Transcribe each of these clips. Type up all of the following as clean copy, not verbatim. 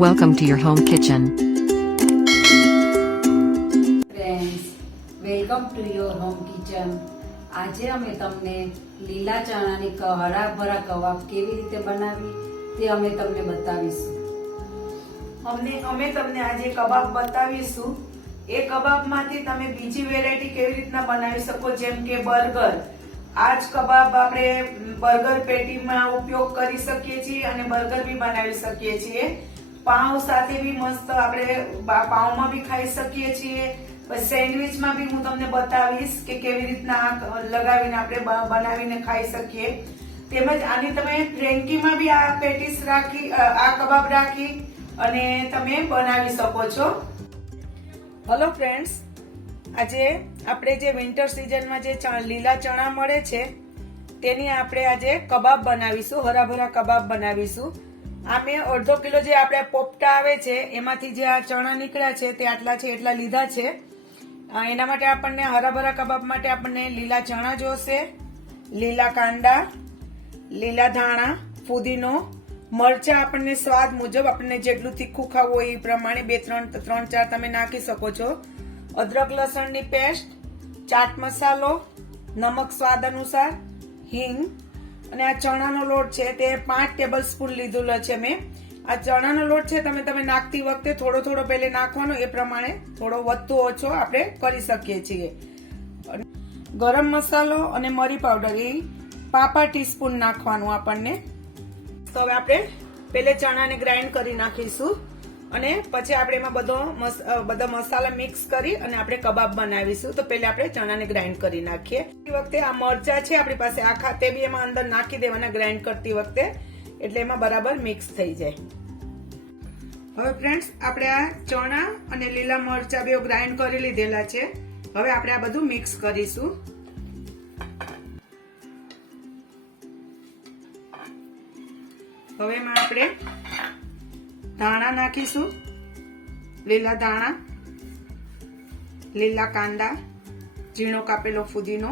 Welcome to your home kitchen. Friends, welcome to your home kitchen. આજે અમે તમને લીલા ચણાની હરા ભરા કબાબ કેવી રીતે બનાવી તે અમે તમને બતાવીશું. અમે તમને આજે કબાબ બતાવીશું. એ કબાબમાંથી તમે બીજી વેરાયટી કેવી રીતના બનાવી શકો, જેમ કે બર્ગર. આ જ કબાબ આપણે બર્ગર પેટીમાં ઉપયોગ કરી શકીએ છીએ અને બર્ગર બી બનાવી શકીએ છીએ. પાઉં સાથે બી મસ્ત આપણે પાઉંમાં બી ખાઈ શકીએ છીએ. સેન્ડવિચમાં બી હું તમને બતાવીશ કે કેવી રીતના લગાવીને આપણે બનાવીને ખાઈ શકીએ. તેમજ આની તમે ફ્રેન્કીમાં બી આ પેટીસ રાખી, આ કબાબ રાખી અને તમે બનાવી શકો છો. હેલો ફ્રેન્ડ્સ, આજે આપણે જે વિન્ટર સિઝનમાં જે લીલા ચણા મળે છે તેની આપણે આજે કબાબ બનાવીશું, હરાભરા કબાબ બનાવીશું. આ મેં અડધો કિલો જે આપણે પોપટા આવે છે એમાંથી જે આ ચણા નીકળ્યા છે તે આટલા છે એટલા લીધા છે. એના માટે આપણને હરાભરા કબાબ માટે આપણને લીલા ચણા જોશે, લીલા કાંદા, લીલા ધાણા, ફુદીનો, મરચા આપણને સ્વાદ મુજબ આપણને જેટલું તીખું ખાવું હોય એ પ્રમાણે 3-4 તમે નાખી શકો છો. અદરક લસણની પેસ્ટ, ચાટ મસાલો, નમક સ્વાદ અનુસાર, હિંગ અને આ ચણાનો લોટ છે તે 5 ટેબલ સ્પૂન લીધેલો છે મેં. આ ચણાનો લોટ છે તમે નાખતી વખતે થોડો પહેલે નાખવાનો, એ પ્રમાણે થોડો વધતો ઓછો આપણે કરી શકીએ છીએ. ગરમ મસાલો અને મરી પાવડર એ 5 ટીસ્પૂન નાખવાનું આપણને. તો હવે આપણે પહેલે ચણાને ગ્રાઇન્ડ કરી નાખીશું અને પછી આપણે એમાં બધા મસાલા મિક્સ કરી અને આપણે કબાબ બનાવીશું. તો પહેલે આપણે ચણાને ગ્રાઇન્ડ કરી નાખીએ. એ વખતે આ મરચા છે આપણી પાસે આખા, તે બી એમાં અંદર નાખી દેવાના ગ્રાઇન્ડ કરતી વખતે, એટલે એમાં બરાબર મિક્સ થઈ જાય. હવે ફ્રેન્ડ્સ, આપણે આ ચણા અને લીલા મરચા બે ગ્રાઇન્ડ કરી લીધેલા છે. હવે આપણે આ બધું મિક્સ કરીશું. હવે એમાં આપણે ધાણા નાખીશું, લીલા ધાણા, લીલા કાંદા, ઝીણો કાપેલો ફુદીનો,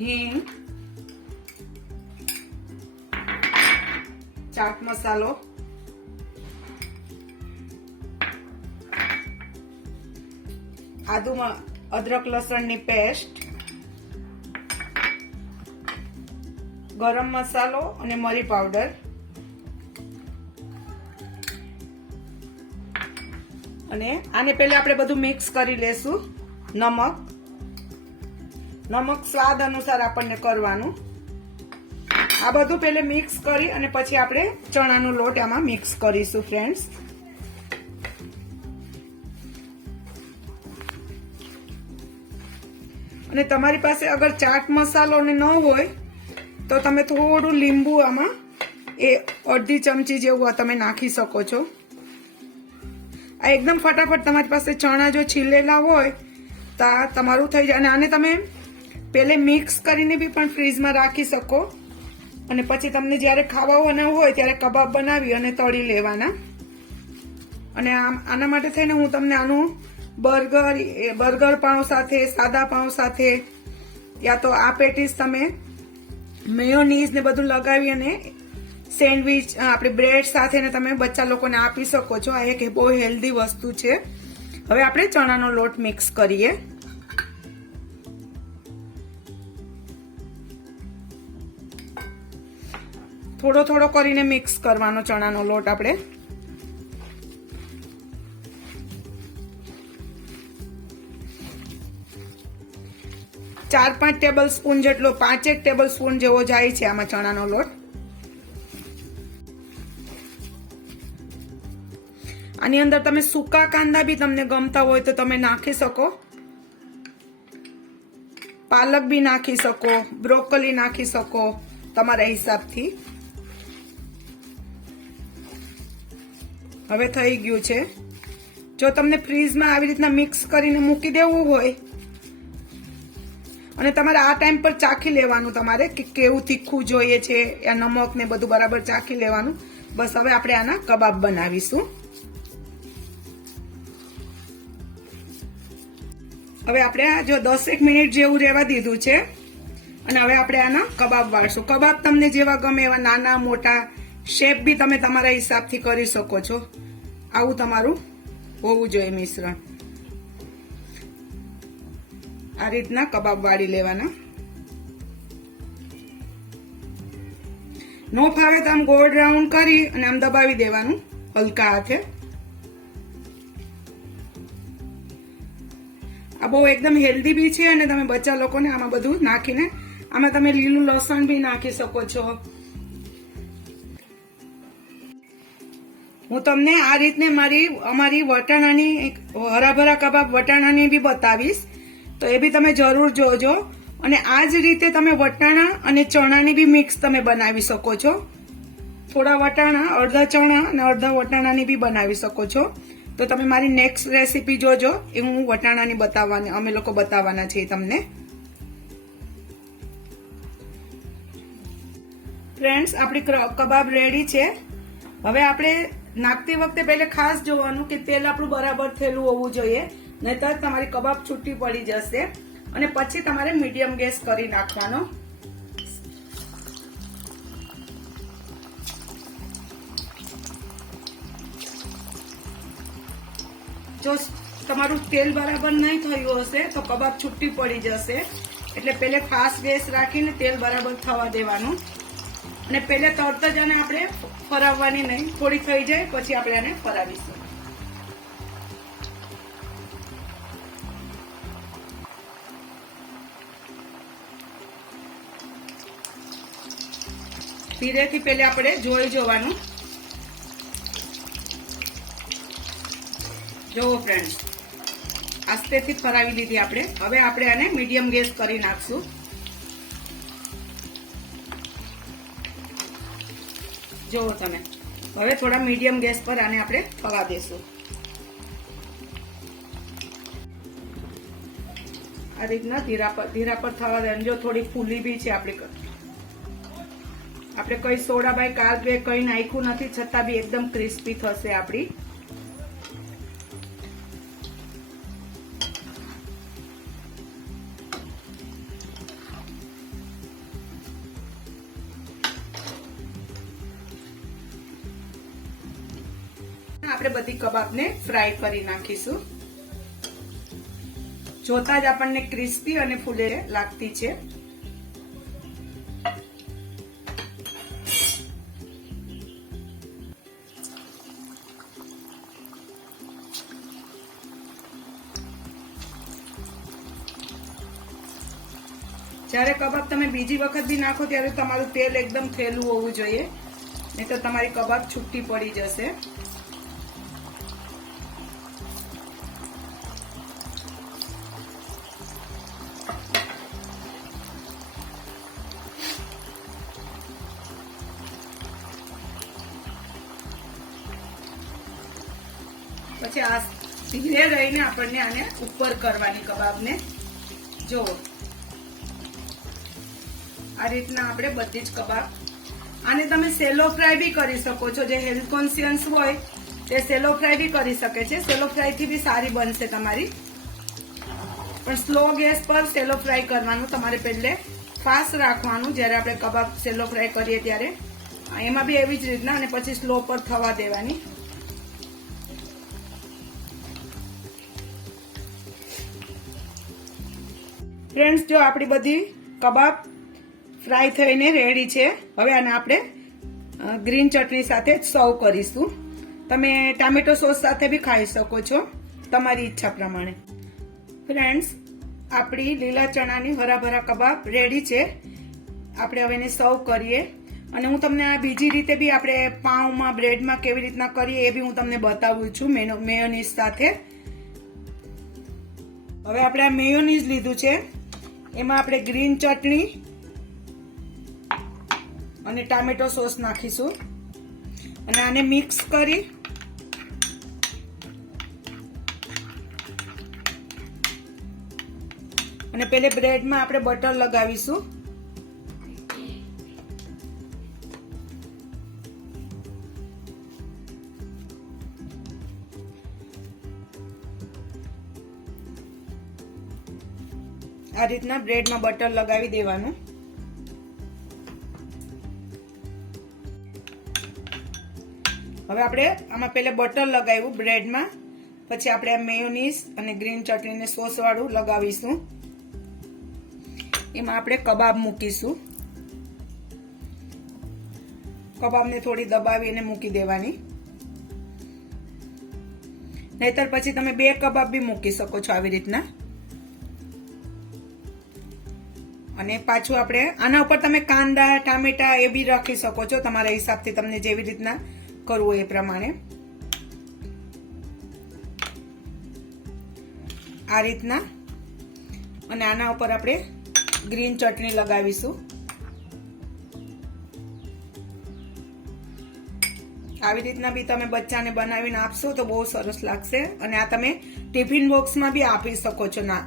હિંગ, ચાટ મસાલો, અદરક લસણની પેસ્ટ, ગરમ મસાલો અને મરી પાવડર, અને આને પહેલા આપણે બધું મિક્સ કરી લેશું. નમક સ્વાદ અનુસાર આપણને કરવાનું. આ બધું પહેલે મિક્સ કરી અને પછી આપણે ચણાનો લોટ આમાં મિક્સ કરીશું ફ્રેન્ડ્સ. અને તમારી પાસે અગર ચાટ મસાલો ને ન હોય તો તમે થોડું લીંબુ આમાં અડધી ચમચી જેવું તમે નાખી શકો છો. આ એકદમ ફટાફટ તમારી પાસે ચણા જો છીલેલા હોય તો તમારું થઈ જાય. અને આને તમે પહેલે મિક્સ કરીને બી પણ ફ્રીજમાં રાખી શકો અને પછી તમને જ્યારે ખાવાના હોય ત્યારે કબાબ બનાવી અને તળી લેવાના. અને આના માટે થઈને હું તમને આનું બર્ગર પાઉં સાથે, સાદા પાઉં સાથે, યા તો આ પેટીસ તમે મેયોનીઝ ને બધું લગાવી અને સેન્ડવિચ આપણે બ્રેડ સાથે ને તમે બચ્ચા લોકોને આપી શકો છો. આ એક બહુ હેલ્ધી વસ્તુ છે. હવે આપણે ચણાનો લોટ મિક્સ કરીએ. થોડો કરીને મિક્સ કરવાનો ચણાનો લોટ આપણે. ચાર 5 ટેબલ સ્પૂન જેટલો, 5 ટેબલ સ્પૂન જેવો જાય છે આમાં ચણાનો લોટ. આની અંદર તમે સૂકા કાંદા બી તમને ગમતા હોય તો તમે નાખી શકો, પાલક બી નાખી શકો, બ્રોકોલી નાખી શકો તમારા હિસાબથી. હવે થઈ ગયું છે. જો તમને ફ્રીજમાં આવી રીતના મિક્સ કરીને મૂકી દેવું હોય અને તમારે આ ટાઈમ પર ચાખી લેવાનું તમારે કે કેવું તીખું જોઈએ છે, યા નમક ને બધું બરાબર ચાખી લેવાનું. બસ હવે આપણે આના કબાબ બનાવીશું. હવે આપણે જો 10 મિનિટ જેવું રહેવા દીધું છે અને હવે આપણે આના કબાબ વાળશું. કબાબ તમને જેવા ગમે એવા નાના મોટા શેપ બી તમે તમારા હિસાબથી કરી શકો છો. આવું તમારું હોવું જોઈએ મિશ્રણ. આ રીતના કબાબ વાળી લેવાના. નો ફાવે તો આમ ગોળ રાઉન્ડ કરી અને આમ દબાવી દેવાનું હલકા હાથે. આ બહુ એકદમ હેલ્ધી બી છે અને તમે બચ્ચા લોકોને આમાં બધું નાખીને આમાં તમે લીલું લસણ બી નાખી શકો છો. હું તમને આ રીતને અમારી વટાણાની હરાભરા કબાબ વટાણાની બી બતાવીશ, તો એ બી તમે જરૂર જોજો. અને આ જ રીતે તમે વટાણા અને ચણાની બી મિક્સ તમે બનાવી શકો છો. થોડા વટાણા, અડધા ચણા અને અડધા વટાણાની બી બનાવી શકો છો. તો તમે મારી નેક્સ્ટ રેસીપી જોજો, એ હું વટાણાની અમે લોકો બતાવવાના છીએ તમને. ફ્રેન્ડ્સ, આપણી કબાબ રેડી છે. હવે આપણે નાખતી વખતે પહેલે ખાસ જોવાનું કે તેલ આપણું બરાબર થયેલું હોવું જોઈએ, નહીતર તમારી કબાબ છૂટી પડી જશે. અને પછી તમારે મીડિયમ ગેસ કરી નાખવાનો. જો તમારું તેલ બરાબર નહીં થયું હશે તો કબાબ છૂટી પડી જશે. એટલે પહેલે ફાસ્ટ ગેસ રાખીને તેલ બરાબર થવા દેવાનું. અને પહેલે તરત જ આને આપણે ફરાવવાની નહીં, થોડી થઈ જાય પછી આપણે આને ફરાવીશું. ધીરેથી પહેલે આપણે જોઈ જોવાનું. જોવો ફ્રેન્ડ્સ, આસ્તેથી ફરાવી લીધી આપણે. હવે આપણે આને મીડિયમ ગેસ કરી નાખશું. જોવો તમે, હવે થોડા મીડિયમ ગેસ પર આને આપણે થવા દેશું. આ રીતના ધીરા પર થવા દે. જો થોડી ફૂલી બી છે આપણે કઈ સોડા બાય કાર્બે કઈ નાખ્યું નથી, છતાં બી એકદમ ક્રિસ્પી થશે આપણી. આપણે બધી કબાબને ફ્રાય કરી નાખીશું. જોતા જ આપણને ક્રિસ્પી અને ફૂલે લાગતી છે. જ્યારે કબાબ તમે બીજી વખત બી નાખો ત્યારે તમારું તેલ એકદમ થેલું હોવું જોઈએ, નહીં તો તમારી કબાબ છૂટી પડી જશે. પછી આ ધીરે રહીને આપણને આને ઉપર કરવાની કબાબને. જુઓ, આ રીતના આપણે બધી જ કબાબ. આને તમે સેલો ફ્રાય બી કરી શકો છો. જે હેલ્થ કોન્શિયસ હોય તે સેલો ફ્રાય બી કરી શકે છે. સેલો ફ્રાય થી બી સારી બનશે તમારી. પણ સ્લો ગેસ પર સેલો ફ્રાય કરવાનું. તમારે પહેલે ફાસ્ટ રાખવાનું જ્યારે આપણે કબાબ સેલો ફ્રાય કરીએ ત્યારે. એમાં બી એવી જ રીતના, અને પછી સ્લો પર થવા દેવાની. ફ્રેન્ડ્સ, જો આપણી બધી કબાબ ફ્રાય થઈને રેડી છે. હવે આને આપણે ગ્રીન ચટણી સાથે સર્વ કરીશું. તમે ટામેટો સોસ સાથે બી ખાઈ શકો છો, તમારી ઈચ્છા પ્રમાણે. ફ્રેન્ડ્સ, આપણી લીલા ચણાની હરાભરા કબાબ રેડી છે. આપણે હવે એને સર્વ કરીએ. અને હું તમને આ બીજી રીતે બી આપણે પાઉંમાં, બ્રેડમાં કેવી રીતના કરીએ એ બી હું તમને બતાવું છું મેયોનીઝ સાથે. હવે આપણે આ મેયોનીઝ લીધું છે, એમાં આપણે ગ્રીન ચટણી અને ટામેટો સોસ નાખીશું. અને આને મિક્સ કરી અને પેલે બ્રેડમાં આપણે બટર લગાવીશું. આ રીતના બ્રેડમાં બટર લગાવી દેવાનું. હવે આપણે આમાં પહેલા બટર લગાવ્યું બ્રેડમાં, પછી આપણે આ મેયોનીઝ અને ગ્રીન ચટણીને સોસ વાળું લગાવીશું. એમાં આપણે કબાબ મૂકીશું. કબાબને થોડી દબાવીને મૂકી દેવાની, નહીતર પછી તમે 2 કબાબ બી મૂકી શકો છો આવી રીતના. અને પાછું આપણે આના ઉપર તમે કાંદા ટામેટા એ બી રાખી શકો છો તમારા હિસાબથી, તમને જેવી રીતના કરવું હોય એ પ્રમાણે. આ રીતના. અને આના ઉપર આપણે ગ્રીન ચટણી લગાવીશું. આવી રીતના બી તમે બચ્ચાને બનાવીને આપશો તો બહુ સરસ લાગશે. અને આ તમે ટિફિન બોક્સમાં બી આપી શકો છો. ના,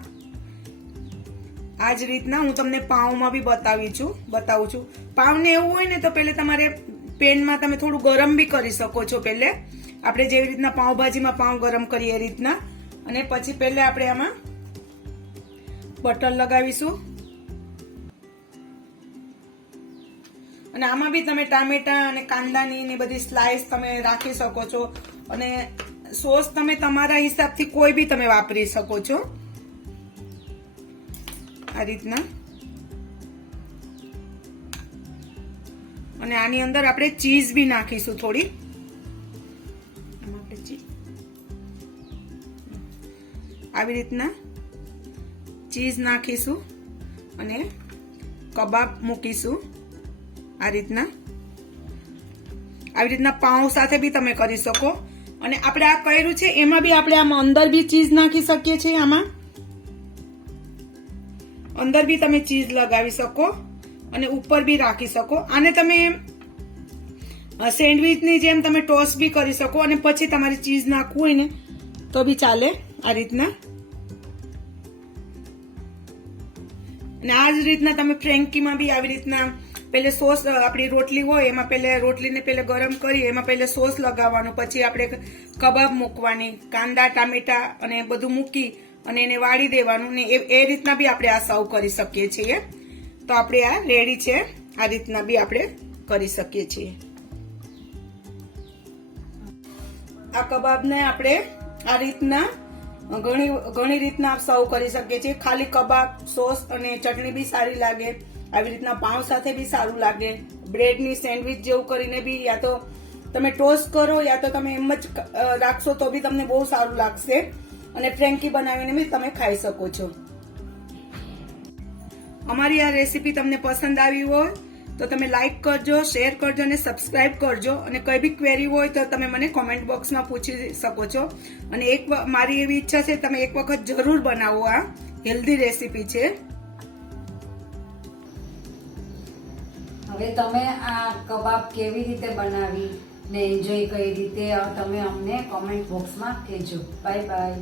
આ જ રીતના હું તમને પાઉંમાં બી બતાવું છું. પાઉંને એવું હોય ને તો પહેલે તમારે પેનમાં તમે થોડું ગરમ બી કરી શકો છો. પહેલે આપણે જેવી રીતના પાઉંભાજીમાં પાઉં ગરમ કરીએ એ રીતના. અને પછી પહેલે આપણે આમાં બટર લગાવીશું. અને આમાં બી તમે ટામેટા અને કાંદાની ને બધી સ્લાઇસ તમે રાખી શકો છો. અને સોસ તમે તમારા હિસાબથી કોઈ બી તમે વાપરી શકો છો. આ રીતના. અને આની અંદર આપણે ચીઝ બી નાખીશું થોડી. આવી રીતના ચીઝ નાખીશું અને કબાબ મૂકીશું. આ રીતના. આવી રીતના પાઉં સાથે બી તમે કરી શકો. અને આપણે આ કર્યું છે એમાં બી આપણે આમાં અંદર બી ચીઝ નાખી શકીએ છીએ. આમાં અંદર બી તમે ચીઝ લગાવી શકો અને ઉપર બી રાખી શકો. આને તમે સેન્ડવિચની જેમ તમે ટોસ્ટ બી કરી શકો અને પછી તમારે ચીઝ નાખવું હોય ને તો બી ચાલે. આ રીતના. અને આ જ રીતના તમે ફ્રેન્કીમાં બી આવી રીતના પહેલે સોસ, આપણી રોટલી હોય એમાં પહેલે રોટલીને પહેલે ગરમ કરી એમાં પહેલે સોસ લગાવવાનું, પછી આપણે કબાબ મૂકવાની, કાંદા ટામેટા અને બધું મૂકી અને એને વાળી દેવાનું ને એ રીતના બી આપણે આ સર્વ કરી શકીએ છીએ. તો આપણે આ રેડી છે. આ રીતના બી આપણે કરી શકીએ છીએ. આ કબાબને આપણે આ રીતના ઘણી રીતના સર્વ કરી શકીએ છીએ. ખાલી કબાબ, સોસ અને ચટણી બી સારી લાગે. આવી રીતના પાઉં સાથે બી સારું લાગે. બ્રેડની સેન્ડવિચ જેવું કરીને બી યા તો તમે ટોસ્ટ કરો યા તો તમે એમ જ રાખશો તો બી તમને બહુ સારું લાગશે. અને ફ્રેન્કી બનાવીને બી તમે ખાઈ શકો છો. અમારી આ રેસીપી તમને પસંદ આવી હોય તો તમે લાઈક કરજો, શેર કરજો અને સબસ્ક્રાઇબ કરજો. અને કઈ બી ક્વેરી હોય તો તમે મને કોમેન્ટ બોક્સમાં પૂછી શકો છો. અને મારી એવી ઈચ્છા છે તમે એક વખત જરૂર બનાવો. આ હેલ્ધી રેસીપી છે. હવે તમે આ કબાબ કેવી રીતે બનાવી ને એન્જોય કઈ રીતે તમે અમને કોમેન્ટ બોક્સમાં કહેજો. Bye bye.